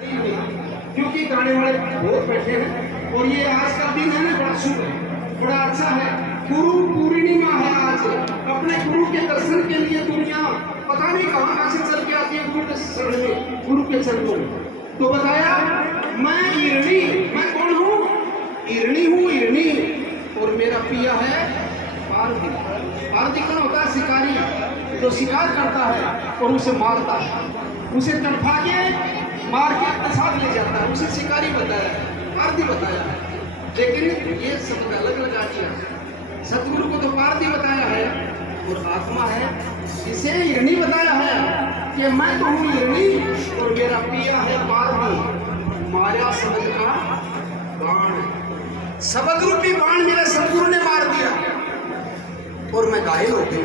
क्योंकि गाने वाले बहुत बैठे हैं और ये आज का दिन है ना, बड़ा शुभ है, बड़ा अच्छा है। गुरु पूर्णिमा है आज। अपने गुरु के दर्शन के लिए दुनिया पता नहीं कहाँ से चल के आती है गुरु के शरण में, गुरु के चरणों में। तो बताया मैं इरणी, मैं कौन हूँ? इरणी हूँ, इरणी। और मेरा पिया है पारधी। पारधी कौन होता है? शिकारी, जो शिकार करता है और उसे मारता है, उसे तड़फा के मार के साथ ले जाता है, उसे शिकारी बताया, पारधी बताया। लेकिन ये सब अलग अलग आदियाँ, सतगुरु को तो पारधी बताया है और आत्मा है इसे इरणी बताया है कि मैं तो हूँ इरणी और मेरा पिया है पारधी। माया शब्द का बाण, शब्द रूपी बाण मेरे सतगुरु ने मार दिया और मैं घायल हो गई।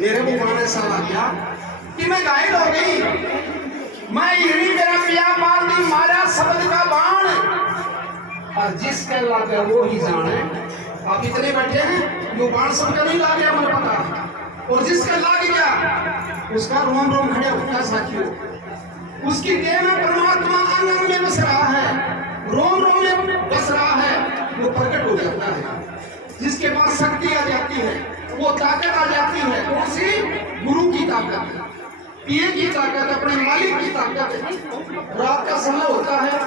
मेरे को बाण ऐसा लग गया कि मैं घायल हो गई। मैं इरणी मेरा पिया पारधी, मारा शब्द का बाण, और जिसके लागे वो ही जाने। आप इतने बैठे हैं, जो बाण सबका नहीं लागे हमें पता, और जिसका लाग गया उसका रोम रोम खड़े होता साथियों। उसकी देह में परमात्मा अंग अंग में बस रहा है, रोम रोम में बस रहा है, वो प्रकट हो जाता है। जिसके पास शक्ति आ जाती है, वो ताकत आ जाती है। कौन सी? गुरु की ताकत, पिए की ताकत, अपने मालिक की ताकत। रात का समय होता है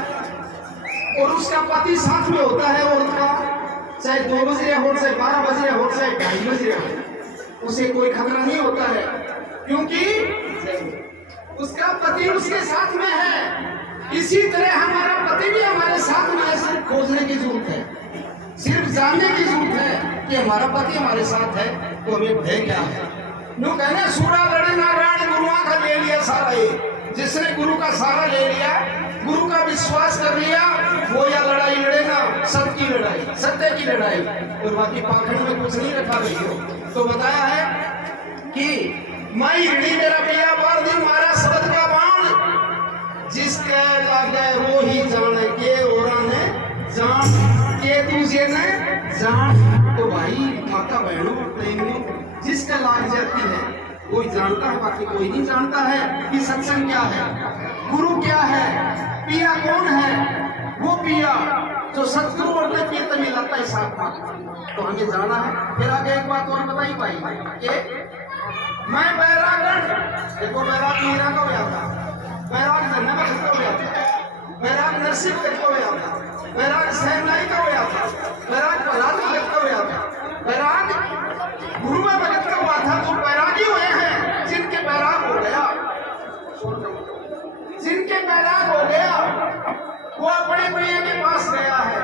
और उसका पति साथ में होता है, और उसका चाहे 2 बज रहे हो, चाहे 12 बज रहे हो, चाहे 2:30 बज रहे हो, उसे कोई खतरा नहीं होता है, क्योंकि उसका पति उसके साथ में है। इसी तरह हमारा पति भी हमारे साथ में है। सिर्फ खोजने की जरूरत है, सिर्फ जानने की जरूरत है कि हमारा पति हमारे साथ है, तो हमें भय क्या है। नो कहना सूरा लड़े नारायण, गुरुआ का ले लिया सारा। ये जिसने गुरु का सहारा ले लिया, गुरु का विश्वास कर लिया, वो या लड़ाई लड़े ना, सत्य की लड़ाई, सत्य की लड़ाई, और बाकी पाखंड में कुछ नहीं रखा गई हो। तो बताया है कि मैं इरणी मेरा पिया पारधी, मारा शब्द का बाण, जिसके लागे वो ही जाने के और ने जान के दूसरे ने जान। तो भाई माता बहनों प्रेमियों, जिसका लाग जाती है कोई जानता है, बाकी कोई नहीं जानता है कि सत्संग क्या है, गुरु क्या है, पिया कौन है। वो पिया जो सतगुरु और कीर्त मिलाता है साथ में, तो हमें जाना है। फिर आगे एक बात और बताई पाई कि मैं बैरागण, देखो बैराग मीरा का हुआ था, बैराग धन्ना का हुआ था, बैराग नरसिंह का हुआ था, बैराग सहनाई का हुआ था, बैराग प्रहलाद भगत का हुआ था, बैराग गुरु में भगत का हुआ था। तो बैरागी हुए हैं जिनके बैराग हो गया, जिनके बैराग हो गया, वो अपने पिए के पास गया है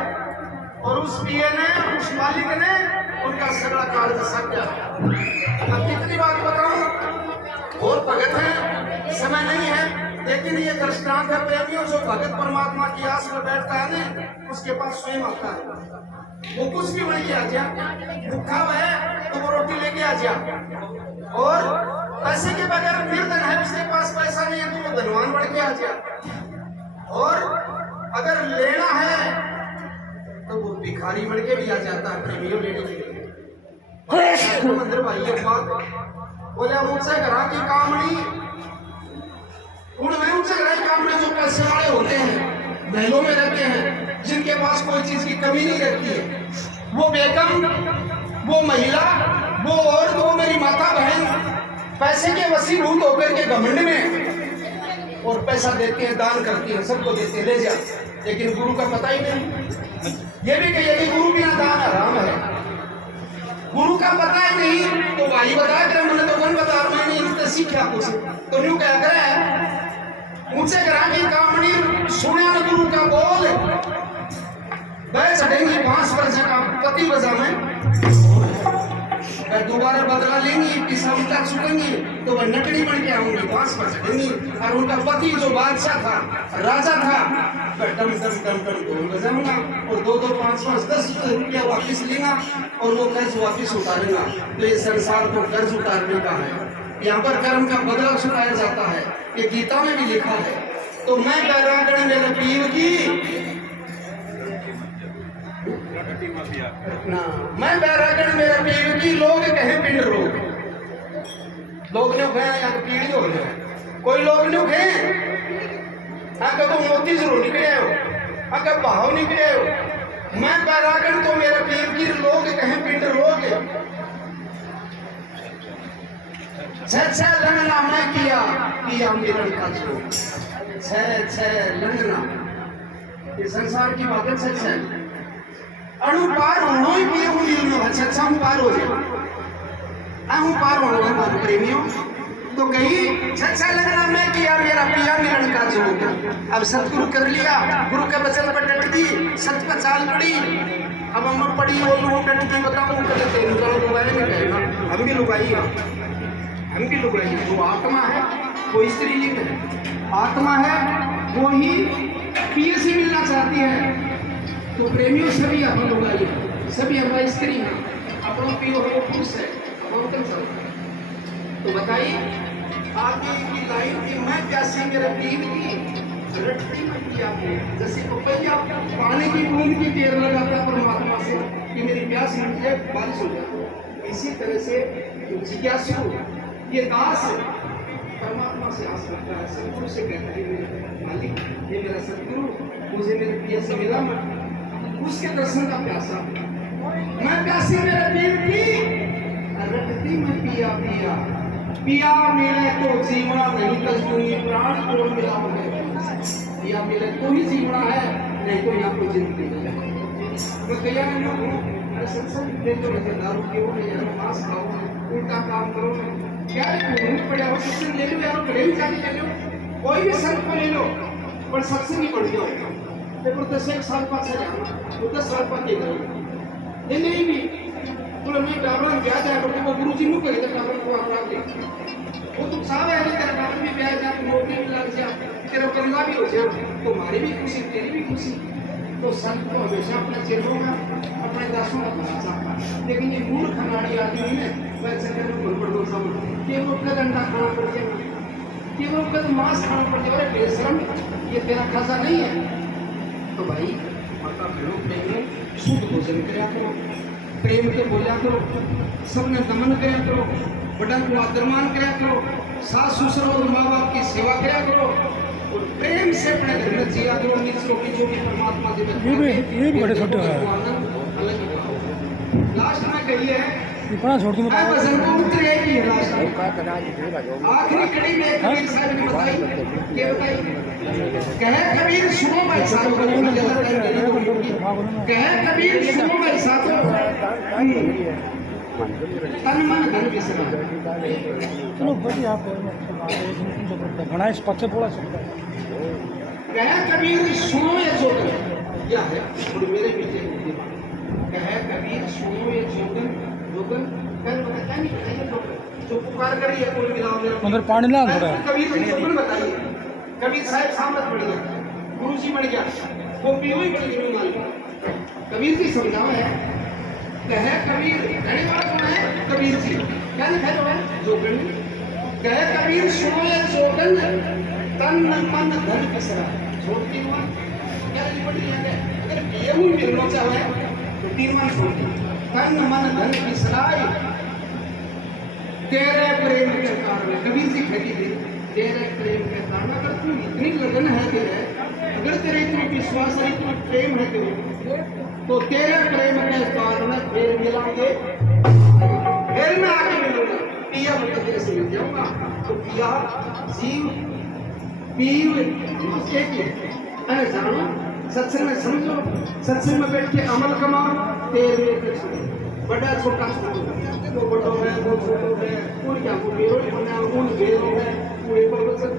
और उस पिए ने, उस मालिक ने उनका सगड़ा कार्य सत्या। अब कितनी बात बताऊं, और भगत है, समय नहीं है, लेकिन ये दृष्टांत है प्रेमियों। जो भगत परमात्मा की आस में बैठता है ना, उसके पास स्वयं आता है, वो कुछ भी बन के आ जा, भूखा है तो वो रोटी लेके आ जा, और पैसे के बगैर निर्धन है, उसके पास पैसा नहीं है तो वो धनवान बढ़ के आ जा, और अगर लेना है तो वो भिखारी बढ़ के भी आ जाता है प्रेमियों लेने के लिए। मंदिर भाई एक बात बोले, मुझसे घरा की कामनी, उनमें उनसे घरा की कामनी जो पैसे वाले होते हैं, महलों में रहते हैं, जिनके पास कोई चीज की कमी नहीं रहती है, वो बेगम, वो महिला, वो और वो मेरी माता बहन पैसे के वसीभूत होकर के घमंड में और पैसा देते हैं, दान करती है, सबको देते हैं, ले जा। लेकिन गुरु का पता ही नहीं। ये भी कहिए कि गुरु बिना दान हराम है, गुरु का पता ही नहीं। तो भाई बताया कर, मैंने तो कौन बता, मैंने इनसे सीखा कुछ, तो न्यू क्या करे, मुझसे करा की कामनी सुना न गुरु का बोल, वह चढ़ेंगी 5% का पति बजा में, दोबारा बदला लेंगी, पिसा उल्टा चुकेंगी, तो वह नकड़ी बन के आऊंगी, 5% देंगी। और उनका पति जो बादशाह था, राजा था, वह टम टम टम टम ढोल बजाऊंगा और 2-2, 5-5, 10 रुपया वापिस लेगा और वो कर्ज वापिस उतारेगा। तो ये संसार को कर्ज उतारने का है, यहाँ पर कर्म का बदला चुकाया जाता है, ये गीता में भी लिखा है। तो मैं बैरागण मेरे पीर की ना, मैं बैरागण मेरे पीर की, लोग कहे पिंड रोग, लोग ने कहे या तो पीड़ी हो जाए, कोई लोग ने कहे आका तो मोती जरूर निकले हो, आका भाव निकले हो। मैं पैरागण तो मेरे पीर की लोग कहें पिंड लोग छह लंगना मैं किया पिया मिलन का जो छह लंगना ये संसार की बातें छह अणु पार होनो ही पिया हूँ मिलनो है छह पार हो जाए अणु पार होनो है मान प्रेमियों तो कही छह लगना मैं किया मेरा पिया मिलन का जो अब सतगुरु कर लिया गुरु के वचन पर डट दी सत पर चाल पड़ी अब हम पड़ी वो लोग डट के बताऊं कहते तेरे को लुगाई में कहना हम भी लुगाई जो आत्मा है वो स्त्रीलिंग है आत्मा है वो ही पिया से मिलना चाहती है तो प्रेमियों सभी अपन लुगाई सभी हमारी स्त्री हैं अपन पियो है वो पुरुष है अपन कर सकते तो बताइए आगे की लाइन की मैं प्यासी मेरे पीर की रटती मत किया जैसे पपैया पानी की बूंद की देर लगाता परमात्मा से कि मेरी प्यास मिट जाए बारिश हो जाए इसी तरह से जिज्ञासु ये दास परमात्मा से आस रखता है सतगुरु से कहता है मेरे मालिक ये मेरा सतगुरु मुझे मेरे पिया से मिला मत उसके दर्शन का प्यासा मैं प्यासी मेरे पीर की रटती मैं पिया पिया पिया मिले तो जीवना नहीं कसूंगी प्राण को मिला पिया मिले तो ही जीवना है नहीं तो यहाँ कोई जिंदगी नहीं मैं कहीं नहीं हूँ सत्संग दे तो मुझे दारू पियो यार मांस खाओ उल्टा काम करो क्या घूमने पड़े हो सत्संग ले लो यार घरे भी जाके ले लो कोई भी संत को ले लो पर सत्संग ही बढ़ गया देखो 10 साल पास है जाना तो 10 साल पास ये नहीं भी तो मैं डाबरा ब्याज आया करते वो गुरुजी नु कहे डाबरा को अपना दे वो तुम साहब है तेरा डाबरा भी ब्याज आ नौकरी भी लग जा तेरा बंदा भी हो जाए तुम्हारी भी खुशी तेरी भी खुशी तो संत को हमेशा अपने चेलों में अपने दासों का भला चाहता है लेकिन ये मूर्ख खनाड़ी आदमी है वैसे कहते हैं पर दो सब कि वो अपना डंडा खाना पड़ जाए कि वो अपना मांस खाना पड़ जाए बेशरम ये तेरा खासा नहीं है तो भाई माता बहनों प्रेम शुद्ध भोजन कराया करो प्रेम के बोलिया करो सबने दमन कराया करो बड़ा को आदरमान कराया करो सास ससुर और माँ बाप की सेवा कराया करो और प्रेम से अपने घर में जिया करो निचलों की जो भी परमात्मा जी में बड़े छोटे अलग लास्ट में कहिए इतना छोड़ दूँ भजन को उत्तर एक ही है लास्ट आखिरी कड़ी में कबीर साहब ने बताई ये बताई कहे कबीर सुनो भाई साहब कहे कबीर सुनो भाई साहब तन मन धन बिसरा चलो बढ़िया आप घना इस पत्ते पोड़ा सकता कहे कबीर सुनो ये जोगन क्या है और मेरे पीछे कहे कबीर सुनो ये जोगन जोगन क्या नहीं बताइए जो पुकार करी है कोई मिलाओ मेरा अंदर पानी ना थोड़ा कबीर जी जोगन बताइए कबीर साहब सामने बढ़ गया गुरु जी बढ़ गया वो पियो ही बढ़ गई कबीर जी समझावा है कहे कबीर कहने वाला कौन है कबीर जी क्या लिखा है जोगन कहे कबीर सुनो ये जोगन तन मन धन बिसरा छोड़ती हुआ क्या लिखी है अगर ये हुई मिलना चाहे तो 3 मन छोड़ती तन मन धन बिसराई तेरे प्रेम के कारण कबीर जी कहती थी तेरे प्रेम के कारण अगर तू इतनी लगन है तेरे अगर तेरे इतनी विश्वास है इतना प्रेम है तेरे तो तेरे प्रेम के कारण फिर मिलांगे फिर मैं आके मिलूंगा पिया मैं तेरे से मिल जाऊंगा तो पिया जीव पीव एक ही अरे जानो सत्संग में समझो सत्संग में बैठ के अमल कमाओ तेरे बड़ा छोटा वो बड़ो है वो छोटो है उन क्या वो मेरो बना उन बेरो है कोई प्रवचन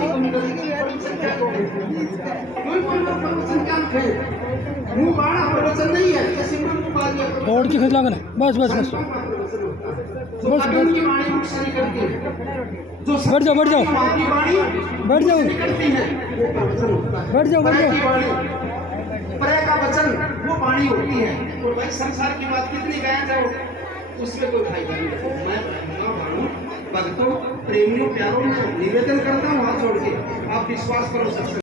नहीं कोई करेगी प्रवचन क्या कोई प्रवचन क्या है मुंह बाड़ा प्रवचन नहीं है जैसे मुंह बाल या और की खिला ना बस बस बस बस की वाणी मुख से निकलती है जो बैठ जाओ की वाणी बैठ जाओ निकलती है वो प्रवचन होता है बैठ जाओ परे का वचन वो वाणी होती है और भाई संसार की बात कितनी गाया जाओ उसमें कोई फायदा नहीं मैं भानु भक्तों प्रेमियों प्यारों में निवेदन करता हूँ हाथ जोड़ के आप विश्वास करो सबसे